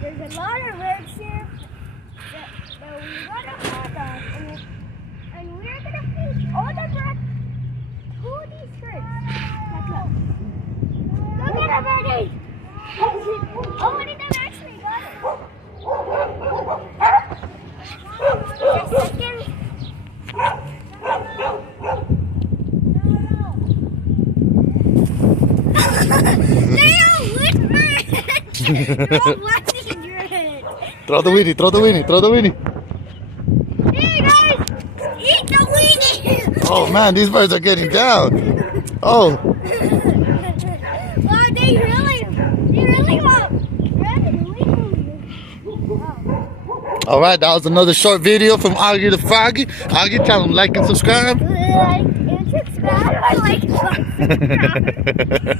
there's a lot of birds here that we gotta find us, and we're gonna feed all the birds to these birds. Look at the birdie! Oh, one of them actually got it. Just a second. They are whispering! No blasting dread! Throw the weenie, throw the weenie, throw the weenie. Hey guys! Eat the weenie! Oh man, these birds are getting down. Oh, Wow, they really want bread and weenie. all right, that was another short video from Augie the Froggy. Augie, tell them like and subscribe. Like and subscribe. I like and subscribe.